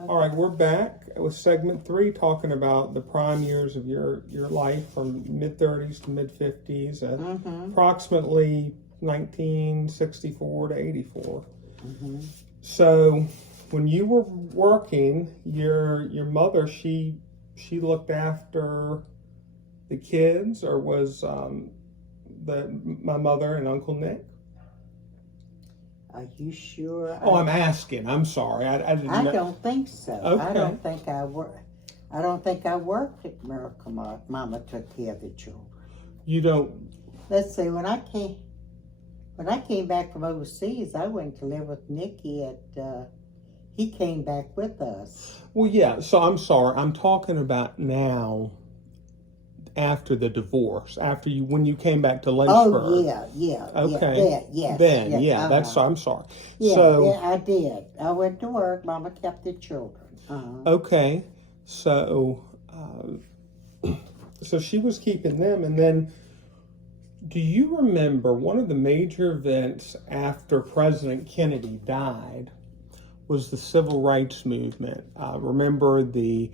Okay. All right, we're back with segment 3, talking about the prime years of your life from mid-30s to mid-50s, approximately 1964 to 84. So, when you were working, your mother, she looked after the kids, or was my mother and Uncle Nick? Are you sure? Oh, I'm asking. I'm sorry. I didn't know. don't think so. Okay. I don't think I worked at Miracle Mart. Mama took care of the children. You don't. Let's see. When I came back from overseas, I went to live with Nicky at. He came back with us. Well, yeah. So I'm sorry. I'm talking about now. After the divorce, when you came back to Lynchburg. Oh yeah. Okay. Yes. That's. I'm sorry. Yeah, so I did. I went to work. Mama kept the children. Okay, so so she was keeping them, and then do you remember one of the major events after President Kennedy died was the Civil Rights Movement? Remember the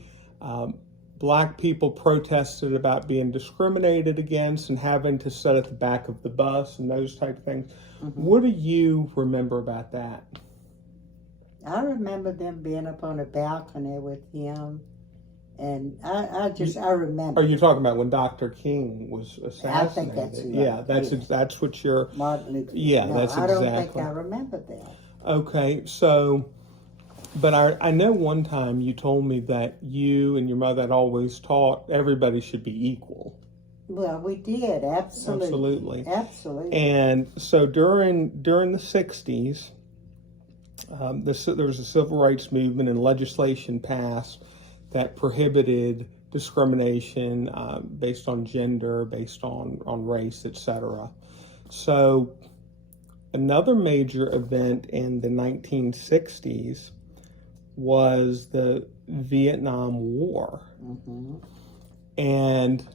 Black people protested about being discriminated against and having to sit at the back of the bus and those type of things. What do you remember about that? I remember them being up on a balcony with him, and I remember. Are you talking about when Dr. King was assassinated? I think that's right. Yeah, that's what you're. Martin Luther. Yeah, no, that's I exactly. don't think I remember that. Okay, so. But I know one time you told me that you and your mother had always taught everybody should be equal. Well, we did, absolutely. And so during the 60s, there was a civil rights movement and legislation passed that prohibited discrimination based on gender, based on race, etc. So another major event in the 1960s was the Vietnam War. And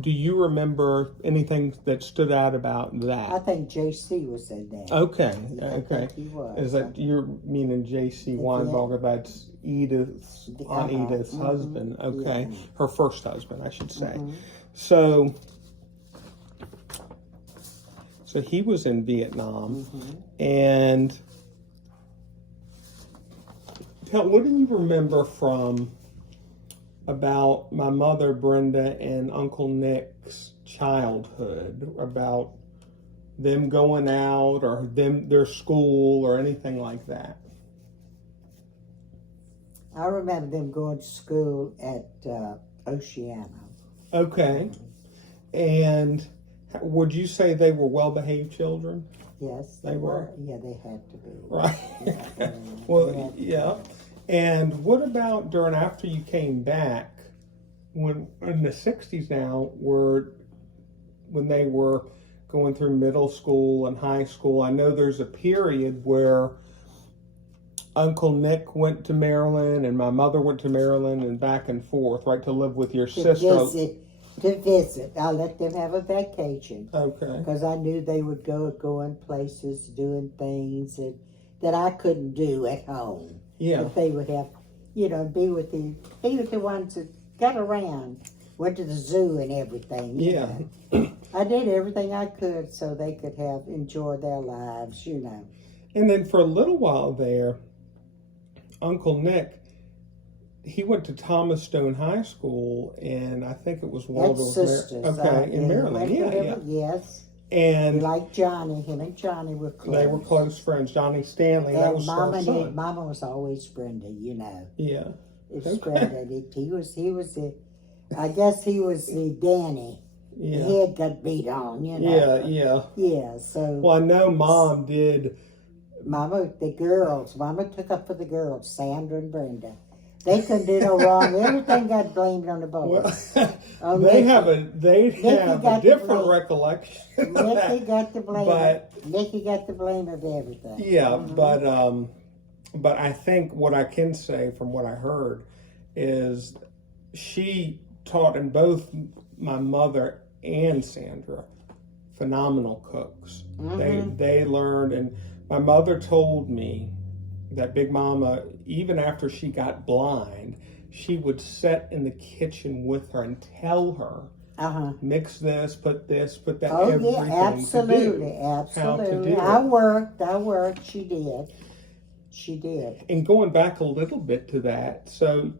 do you remember anything that stood out about that? I think J.C. was in that. Okay. I think he was. Is that you're meaning J.C. Weinberger? That's Aunt Edith's husband. Okay, her first husband, I should say. So he was in Vietnam, and. What do you remember about my mother, Brenda, and Uncle Nick's childhood, about them going out or their school or anything like that? I remember them going to school at Oceana. Okay. And would you say they were well-behaved children? Yes, they were. Yeah, they had to be. Right. Well, yeah. And what about after you came back, when in the 60s now, when they were going through middle school and high school? I know there's a period where Uncle Nick went to Maryland and my mother went to Maryland and back and forth, right, to live with your sister. To visit. I let them have a vacation. Okay. Because I knew they would go in places, doing things that I couldn't do at home. Yeah. But they would have, be with the ones that got around, went to the zoo and everything. Yeah. I did everything I could so they could enjoy their lives, And then for a little while there, Uncle Nick, he went to Thomas Stone High School, and I think it was Waldorf. Sisters. In Maryland. Yeah. Yes. And like Johnny, him and Johnny were close. They were close friends. Johnny Stanley, that was Mama our son. Mama was always Brenda, Yeah. It's Brenda. He was I guess he was the Danny. Yeah. The head got beat on, Yeah. Yeah, so. Well, I know Mom did. Mama took up for the girls, Sandra and Brenda. They couldn't do no wrong. Everything got blamed on the boys. Well, they have a different recollection. Nicky got the blame. Nicky got the blame of everything. Yeah, but I think what I can say from what I heard is she taught in both my mother and Sandra phenomenal cooks. They learned, and my mother told me that Big Mama, even after she got blind, she would sit in the kitchen with her and tell her, mix this, put that, Oh everything yeah, absolutely, to do, how to absolutely. do I it. worked. She did. And going back a little bit to that, so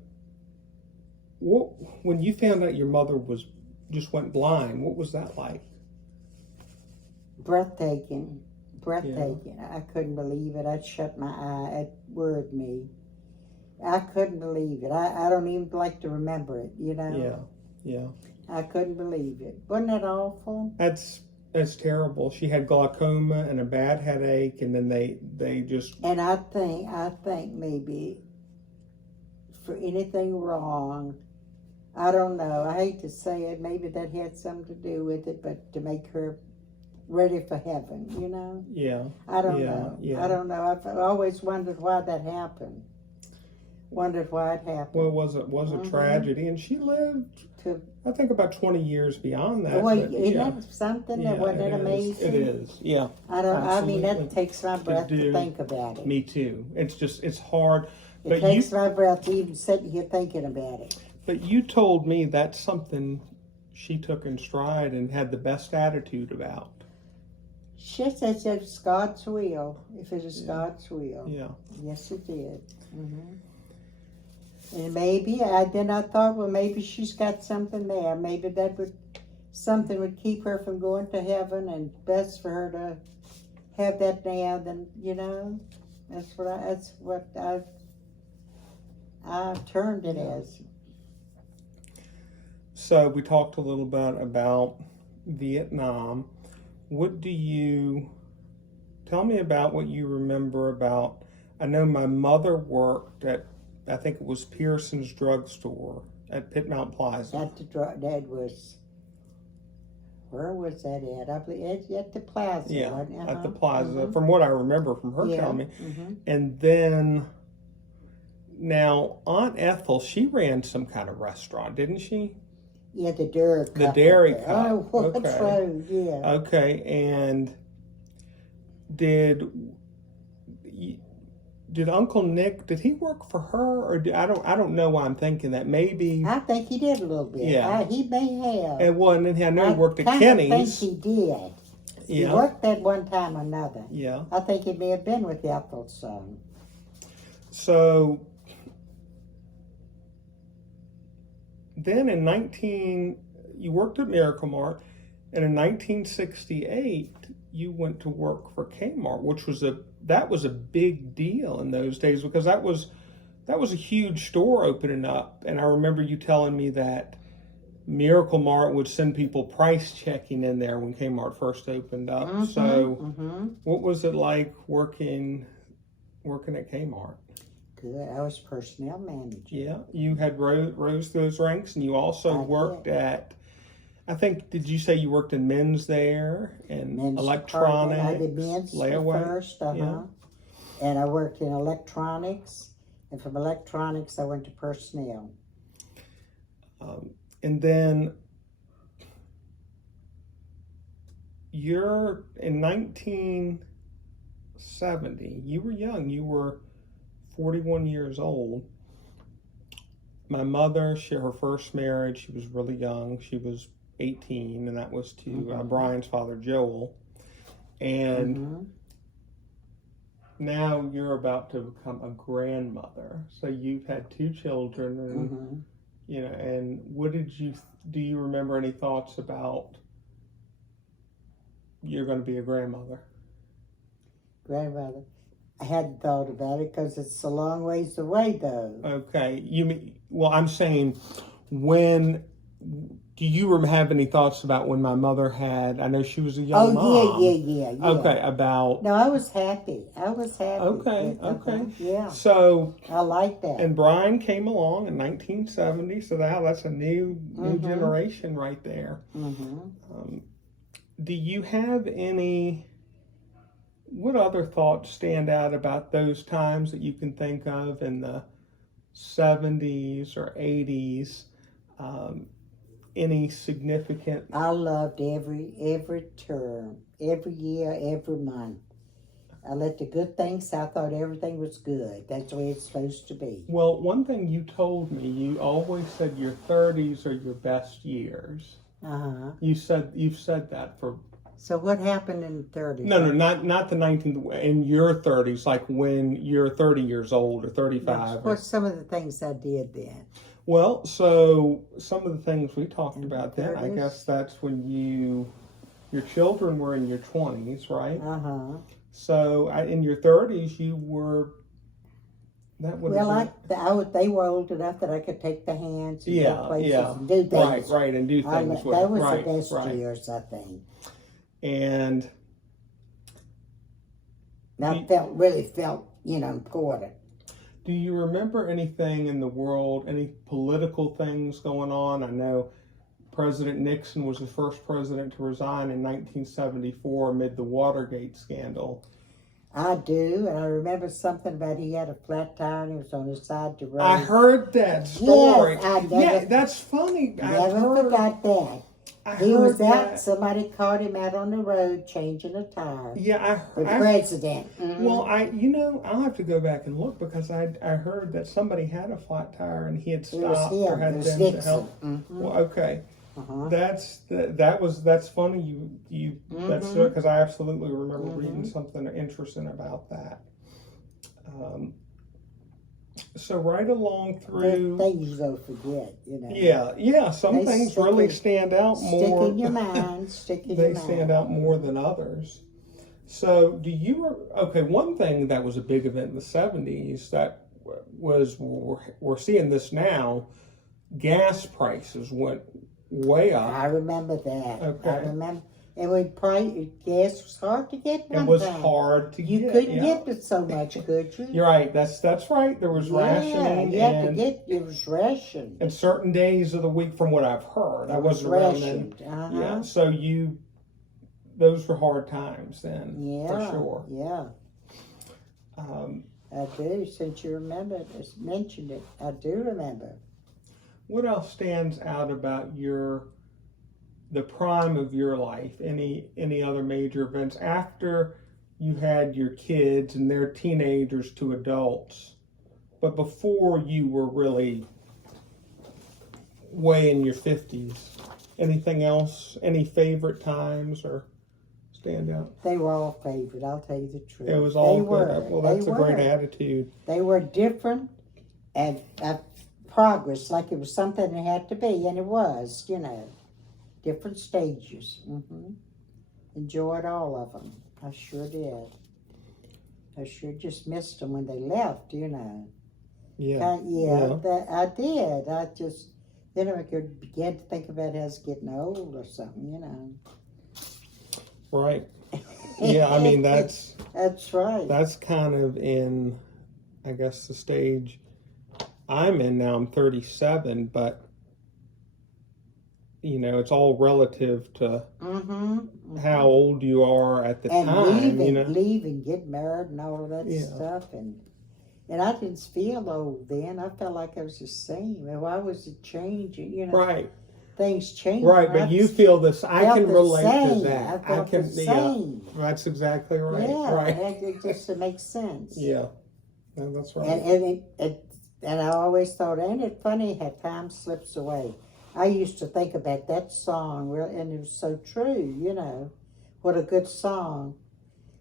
when you found out your mother just went blind, what was that like? Breathtaking. Yeah. I couldn't believe it. I'd shut my eye. It worried me. I couldn't believe it. I don't even like to remember it, you know? Yeah. I couldn't believe it. Wasn't that awful? That's terrible. She had glaucoma and a bad headache, and then they just... And I think maybe for anything wrong, I don't know, I hate to say it, maybe that had something to do with it, but to make her ready for heaven, you know? Yeah. I don't know. Yeah. I don't know. I've always wondered why that happened. Wondered why it happened. Well, it was a tragedy, and she lived, I think, about 20 years beyond that. Well, isn't that something? That wasn't it amazing? It is, yeah. I mean, that takes my breath to think about it. Me too. It's hard. It takes my breath to even sit here thinking about it. But you told me that's something she took in stride and had the best attitude about. She said it's God's will. If it is God's will. Yeah. Yes, it did. And maybe, I thought, well, maybe she's got something there. Maybe something would keep her from going to heaven, and best for her to have that now than, you know. That's what I've turned it as. So we talked a little bit about Vietnam. Tell me about what you remember about, I know my mother worked at, I think it was Pearson's drugstore at Pitt Mount Plaza. Where was that at? I believe at the plaza. Yeah, at the plaza, from what I remember from her telling me. And then, now, Aunt Ethel, she ran some kind of restaurant, didn't she? Yeah, the Dairy Cup. The Dairy Cup. Oh, what's road, yeah. Okay, and did Uncle Nick, did he work for her, or I don't know why I'm thinking that. Maybe I think he did a little bit. Yeah, he may have. And one, and I know he worked at Kenny's. I think he did. He worked that one time or another. Yeah, I think he may have been with Ethel's son. So then you worked at Miracle Mart, and in 1968 you went to work for Kmart, which was a big deal in those days, because that was a huge store opening up. And I remember you telling me that Miracle Mart would send people price checking in there when Kmart first opened up. What was it like working at Kmart? Good. I was personnel manager. Yeah, you had rose those ranks, and you also worked at, I think, did you say you worked in men's there, and men's electronics? I did men's layaway first, and I worked in electronics, and from electronics I went to personnel. And then you're in 1970. You were young. You were 41 years old. My mother, her first marriage, she was really young. She was 18, and that was to Brian's father, Joel. And now you're about to become a grandmother. So you've had 2 children, and you know. And what do you remember any thoughts about you're going to be a grandmother? Grandmother. I hadn't thought about it because it's a long ways away, though. Okay. I'm saying, when do you have any thoughts about when my mother had, I know she was a young mom. Yeah. Okay, about... No, I was happy. Okay. Yeah. So... I like that. And Brian came along in 1970, so that's a new generation right there. Do you have any... What other thoughts stand out about those times that you can think of in the 70s or 80s? Any significant? I loved every term, every year, every month. I let the good things. I thought everything was good. That's the way it's supposed to be. Well, one thing you told me, you always said your 30s are your best years. You've said that for. So what happened in the 30s? No, not the 19th. In your 30s, like when you're 30 years old or 35. What's some of the things I did then? Well, so some of the things we talked In about the then, I 30s? guess that's when your children were in your 20s, right? So in your 30s, you were. That would they were old enough that I could take the hands and go places and do things. Right, and do things with that was right, the best right. years, I think. And I really felt, important. Do you remember anything in the world, any political things going on? I know President Nixon was the first president to resign in 1974 amid the Watergate scandal. I do, and I remember something about he had a flat tire and he was on his side to road. I heard that story. Yes, that's funny. Never forgot that. He was out. Somebody caught him out on the road changing a tire. Yeah, the president. Well, I'll have to go back and look because I heard that somebody had a flat tire and he had stopped or had them Nixon. to help. Well, okay. That's funny. You that's because I absolutely remember reading something interesting about that. So right along through things you don't forget, Yeah. Some things really stand out more. Stick in your mind. They stand out more than others. So one thing that was a big event in the 70s that was we're seeing this now. Gas prices went way up. I remember that. Okay. I remember. And gas was hard to get. It was hard to get. You couldn't get it so much, could you? You're right. That's right. There was rationing. It was rationed. And certain days of the week, from what I've heard, I wasn't around then. Yeah. So those were hard times then. Yeah. For sure. Yeah. I do. Since you mentioned it, I do remember. What else stands out about the prime of your life? Any other major events after you had your kids and they're teenagers to adults, but before you were really way in your 50s? Anything else? Any favorite times or stand out? They were all favorite. I'll tell you the truth. It was all good. Well, that's a great attitude. They were different and progress, like it was something it had to be, and it was, different stages. Enjoyed all of them. I sure did. I sure just missed them when they left, Yeah. I did. I just, I could begin to think about it as getting old or something, Right. Yeah, I mean, that's right. That's kind of in, I guess, the stage I'm in now. I'm 37, but it's all relative to how old you are at the time. Leave and get married and all of that stuff, and I didn't feel old then. I felt like I was the same. Why was it changing? Right. Things change. Right, but you feel this. I can relate to that. I felt the same. That's exactly right. Yeah, right. It makes sense. Yeah, that's right. And I always thought, ain't it funny how time slips away? I used to think about that song, and it was so true, What a good song.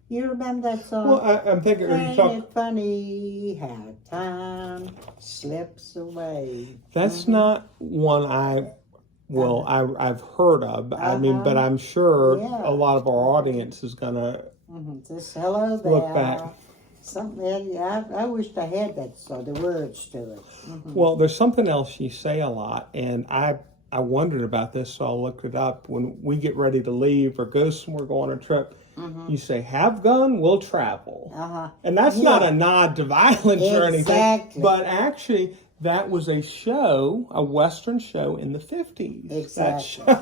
You remember that song? Well, I'm thinking, ain't it funny how time slips away? That's not one I've heard of. I mean, but I'm sure a lot of our audience is going to just hello there. Look back. Something. I wished I had that song, the words to it. Well, there's something else you say a lot, and I wondered about this, so I looked it up. When we get ready to leave or go somewhere, go on a trip, you say, "Have gun, we'll travel," and that's not a nod to violence or anything, but actually. That was a Western show in the 50s. Exactly.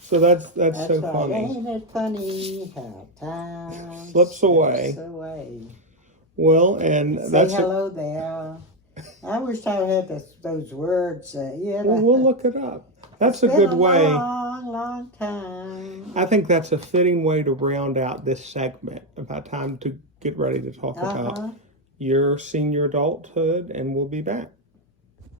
So that's so right. funny. Ain't it funny how time slips away. Well, and say hello there. I wish I had those words. Well, we'll look it up. That's a good way. Long time. I think that's a fitting way to round out this segment. About time to get ready to talk about Uh-huh. your senior adulthood, and we'll be back.